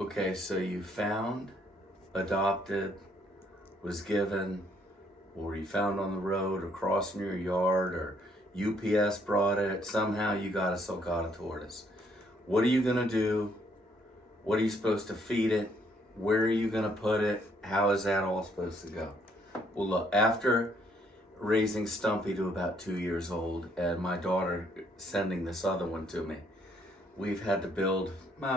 Okay, so you found, adopted, was given, or you found on the road or crossing your yard, or UPS brought it, somehow you got a Sulcata tortoise. What are you gonna do? What are you supposed to feed it? Where are you gonna put it? How is that all supposed to go? Well, look, after raising Stumpy to about 2 years old and my daughter sending this other one to me, we've had to build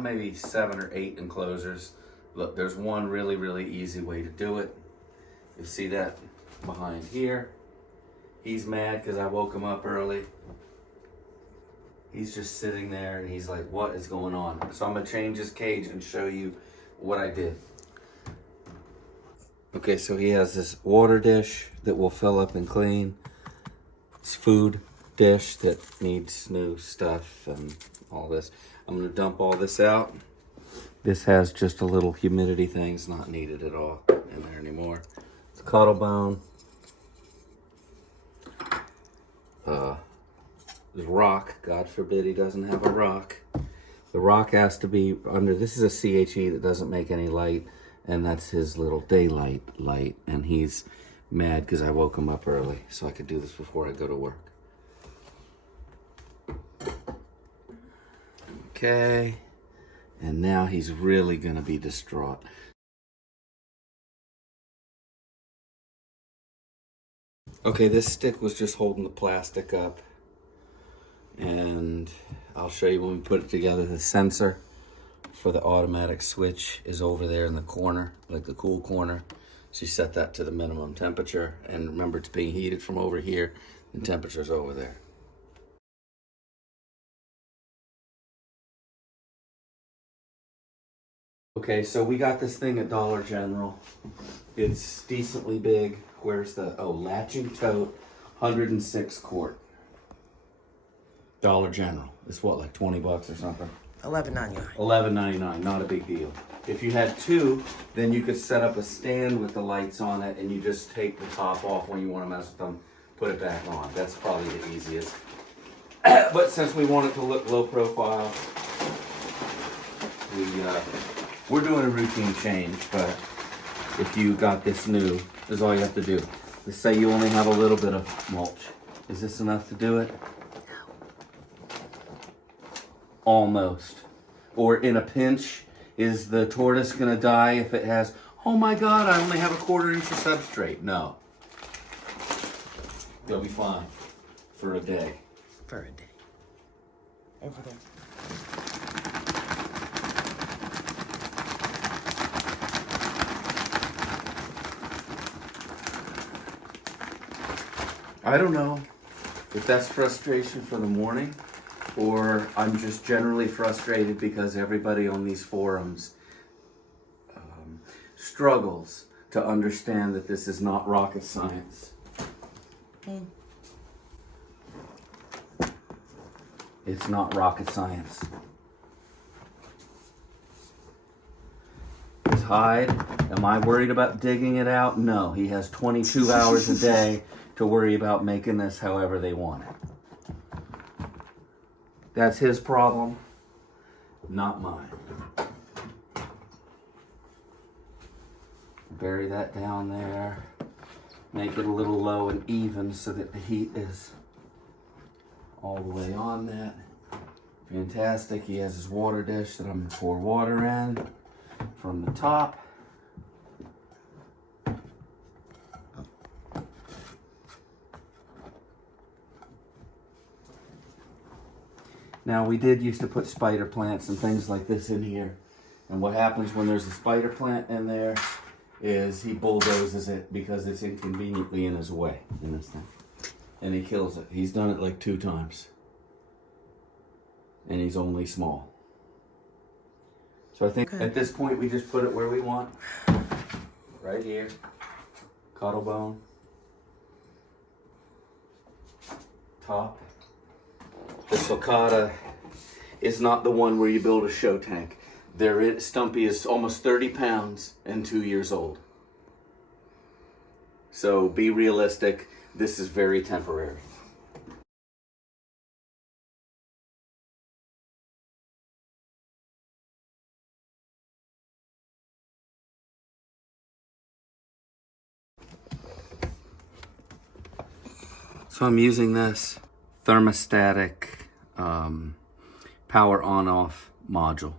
maybe 7 or 8 enclosures. Look, there's one really, really easy way to do it. You see that behind here? He's mad because I woke him up early. He's just sitting there and he's like, what is going on? So I'm gonna change his cage and show you what I did. Okay, so he has this water dish that will fill up and clean. His food dish that needs new stuff and all this. I'm gonna dump all this out. This has just a little humidity thing. It's not needed at all in there anymore. It's a cuddle bone. There's rock. God forbid he doesn't have a rock. The rock has to be under. This is a CHE that doesn't make any light, and that's his little daylight light. And he's mad because I woke him up early so I could do this before I go to work. Okay, and now he's really gonna be distraught. Okay, this stick was just holding the plastic up, and I'll show you when we put it together. The sensor for the automatic switch is over there in the corner, like the cool corner. So you set that to the minimum temperature, and remember it's being heated from over here, and temperature's over there. Okay, so we got this thing at Dollar General. It's decently big. Where's the, latching tote, 106 quart. Dollar General. It's what, like 20 bucks or something? $11.99. $11.99, not a big deal. If you had 2, then you could set up a stand with the lights on it and you just take the top off when you want to mess with them, put it back on. That's probably the easiest. But since we want it to look low profile, we're doing a routine change, but if you got this new, this is all you have to do. Let's say you only have a little bit of mulch. Is this enough to do it? Almost. Or in a pinch, is the tortoise gonna die if it has, oh my God, I only have a 1/4 inch of substrate? No. They'll be fine for a day. For a day. Over there. I don't know if that's frustration for the morning, or I'm just generally frustrated because everybody on these forums struggles to understand that this is not rocket science. It's not rocket science. His hide, am I worried about digging it out? No, he has 22 hours a day to worry about making this however they want it. That's his problem, not mine. Bury that down there. Make it a little low and even so that the heat is all the way on that. Fantastic. He has his water dish that I'm gonna pour water in from the top. Now, we did used to put spider plants and things like this in here. And what happens when there's a spider plant in there is he bulldozes it because it's inconveniently in his way in this thing. And he kills it. He's done it like 2 times. And he's only small. So I think at this point we just put it where we want. Right here. Cuddle bone. Top. The Sulcata is not the one where you build a show tank. Stumpy is almost 30 pounds and 2 years old. So be realistic. This is very temporary. So I'm using this thermostatic power on-off module.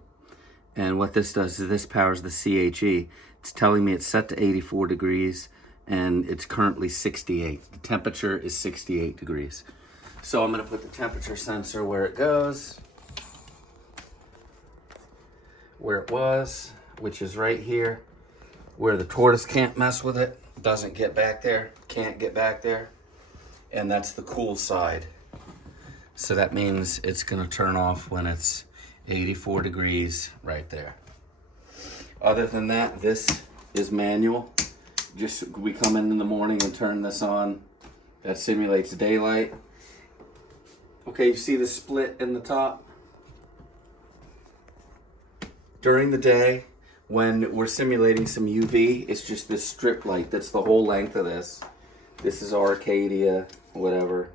And what this does is this powers the CHE. It's telling me it's set to 84 degrees and it's currently 68. The temperature is 68 degrees. So I'm gonna put the temperature sensor where it goes, where it was, which is right here, where the tortoise can't mess with it, doesn't get back there, can't get back there. And that's the cool side. So that means it's gonna turn off when it's 84 degrees right there. Other than that, this is manual. Just we come in the morning and turn this on. That simulates daylight. Okay, you see the split in the top? During the day, when we're simulating some UV, it's just this strip light. That's the whole length of this. This is Arcadia, whatever.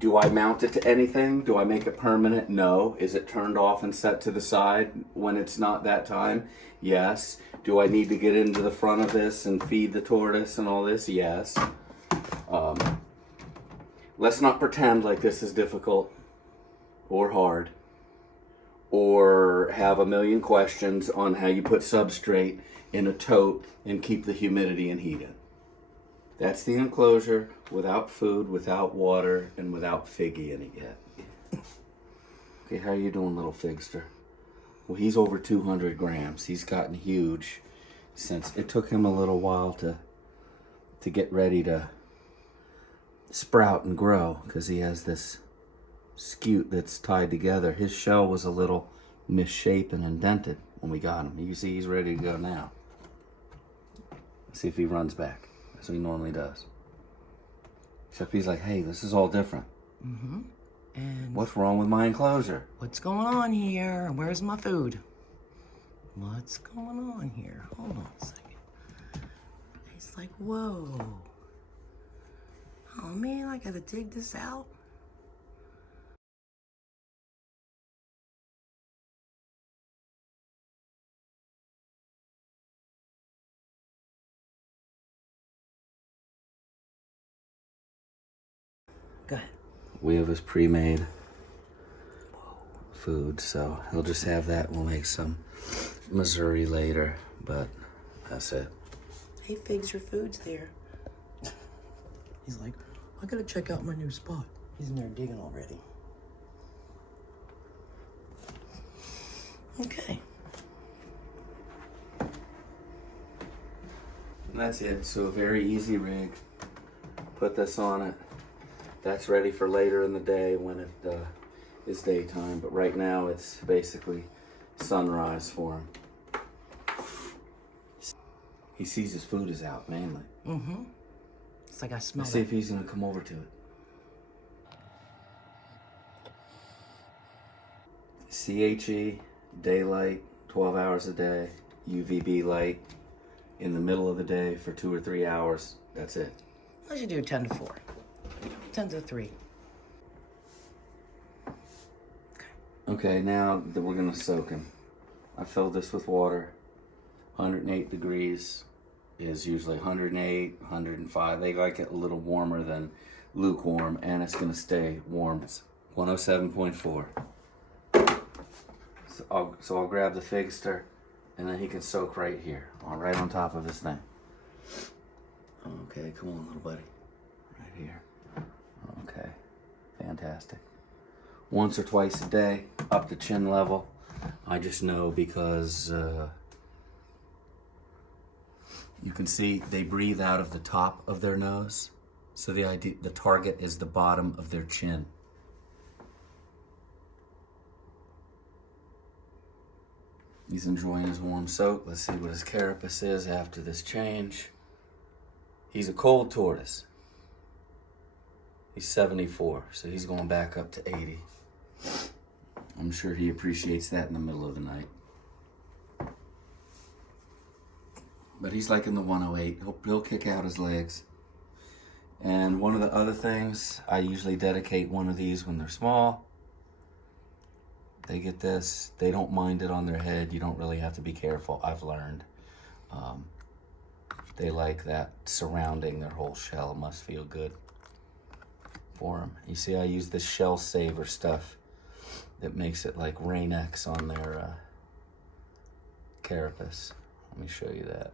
Do I mount it to anything? Do I make it permanent? No. Is it turned off and set to the side when it's not that time? Yes. Do I need to get into the front of this and feed the tortoise and all this? Yes. Let's not pretend like this is difficult or hard or have a million questions on how you put substrate in a tote and keep the humidity and heat in. That's the enclosure without food, without water, and without Figgy in it yet. Okay, how you doing, little Figster? Well, he's over 200 grams. He's gotten huge since it took him a little while to get ready to sprout and grow because he has this scute that's tied together. His shell was a little misshapen and indented when we got him. You see he's ready to go now. Let's see if he runs back. That's what he normally does. Except he's like, hey, this is all different. Mm-hmm. And what's wrong with my enclosure? What's going on here? Where's my food? What's going on here? Hold on a second. He's like, whoa. Oh man, I gotta dig this out. Go ahead. We have his pre-made food, so he'll just have that. We'll make some Missouri later, but that's it. Hey, Figs, your food's there. He's like, I gotta check out my new spot. He's in there digging already. Okay. And that's it. So a very easy rig. Put this on it. That's ready for later in the day when it is daytime. But right now it's basically sunrise for him. He sees his food is out mainly. Mm-hmm. It's like I smell Let's see if he's gonna come over to it. CHE, daylight, 12 hours a day, UVB light in the middle of the day for 2 or 3 hours. That's it. I should do 10 to 4. 10 to 3. Okay, now that we're gonna soak him. I filled this with water. 108 degrees is usually 108, 105. They like it a little warmer than lukewarm, and it's gonna stay warm. It's 107.4. So I'll grab the Figster, and then he can soak right here, right on top of this thing. Okay, come on, little buddy. Right here. Okay, fantastic. Once or twice a day, up to chin level. I just know because you can see they breathe out of the top of their nose. So the target is the bottom of their chin. He's enjoying his warm soak. Let's see what his carapace is after this change. He's a cold tortoise. He's 74, so he's going back up to 80. I'm sure he appreciates that in the middle of the night. But he's like in the 108. He'll kick out his legs. And one of the other things, I usually dedicate one of these when they're small. They get this. They don't mind it on their head. You don't really have to be careful, I've learned. They like that surrounding their whole shell. It must feel good. for them. You see, I use this shell saver stuff that makes it like Rain-X on their carapace. Let me show you that.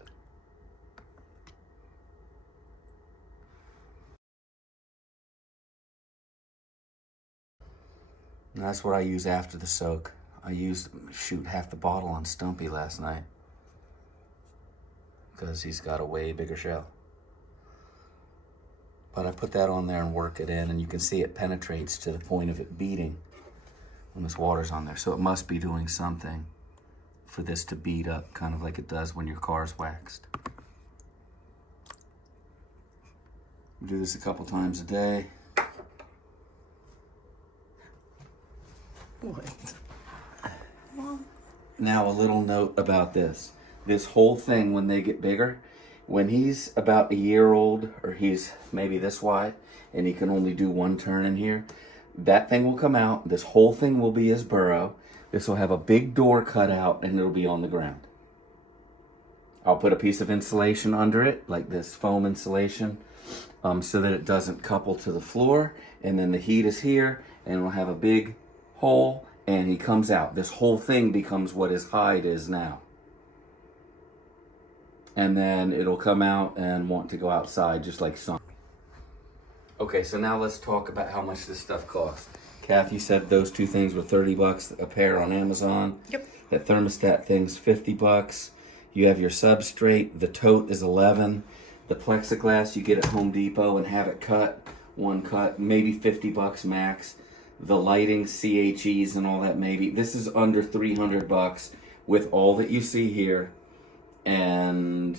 And that's what I use after the soak. I used, shoot, half the bottle on Stumpy last night because he's got a way bigger shell. But I put that on there and work it in, and you can see it penetrates to the point of it beating when this water's on there. So it must be doing something for this to bead up, kind of like it does when your car's waxed. We do this a couple times a day. What? Now a little note about this. This whole thing, when they get bigger, when he's about a year old, or he's maybe this wide, and he can only do one turn in here, that thing will come out. This whole thing will be his burrow. This will have a big door cut out, and it'll be on the ground. I'll put a piece of insulation under it, like this foam insulation, so that it doesn't couple to the floor. And then the heat is here, and it'll have a big hole, and he comes out. This whole thing becomes what his hide is now. And then it'll come out and want to go outside just like sun. Okay, so now let's talk about how much this stuff costs. Kathy said those two things were 30 bucks a pair on Amazon. Yep. That thermostat thing's 50 bucks. You have your substrate. The Tote is 11. The Plexiglas you get at Home Depot and have it cut, one cut, maybe 50 bucks max. The lighting, CHEs and all that maybe. This is under 300 bucks with all that you see here. And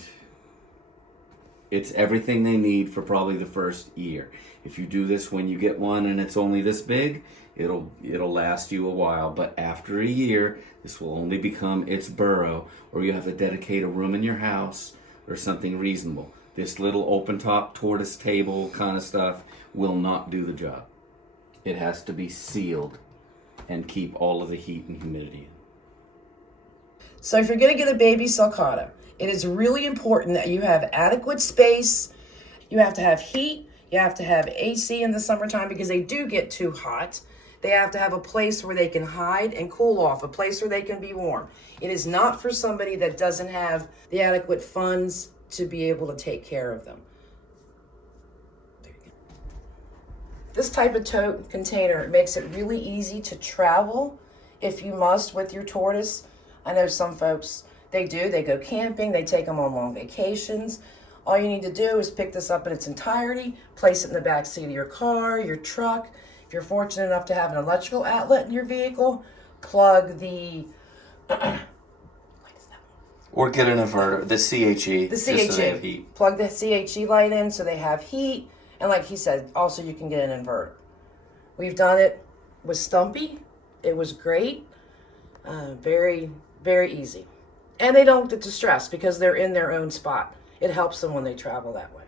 it's everything they need for probably the first year. If you do this when you get one and it's only this big, it'll last you a while. But after a year, this will only become its burrow, or you have to dedicate a room in your house or something reasonable. This little open top tortoise table kind of stuff will not do the job. It has to be sealed and keep all of the heat and humidity in. So if you're going to get a baby sulcata, it is really important that you have adequate space. You have to have heat. You have to have AC in the summertime because they do get too hot. They have to have a place where they can hide and cool off, a place where they can be warm. It is not for somebody that doesn't have the adequate funds to be able to take care of them. This type of tote container makes it really easy to travel if you must with your tortoise. I know some folks, they go camping, they take them on long vacations. All you need to do is pick this up in its entirety, place it in the back seat of your car, your truck. If you're fortunate enough to have an electrical outlet in your vehicle, plug the, or get an inverter, the CHE. The just so they have CHE. heat. Plug the CHE light in so they have heat. And like he said, also you can get an inverter. We've done it with Stumpy. It was great. Very, very easy. And they don't get distressed because they're in their own spot. It helps them when they travel that way.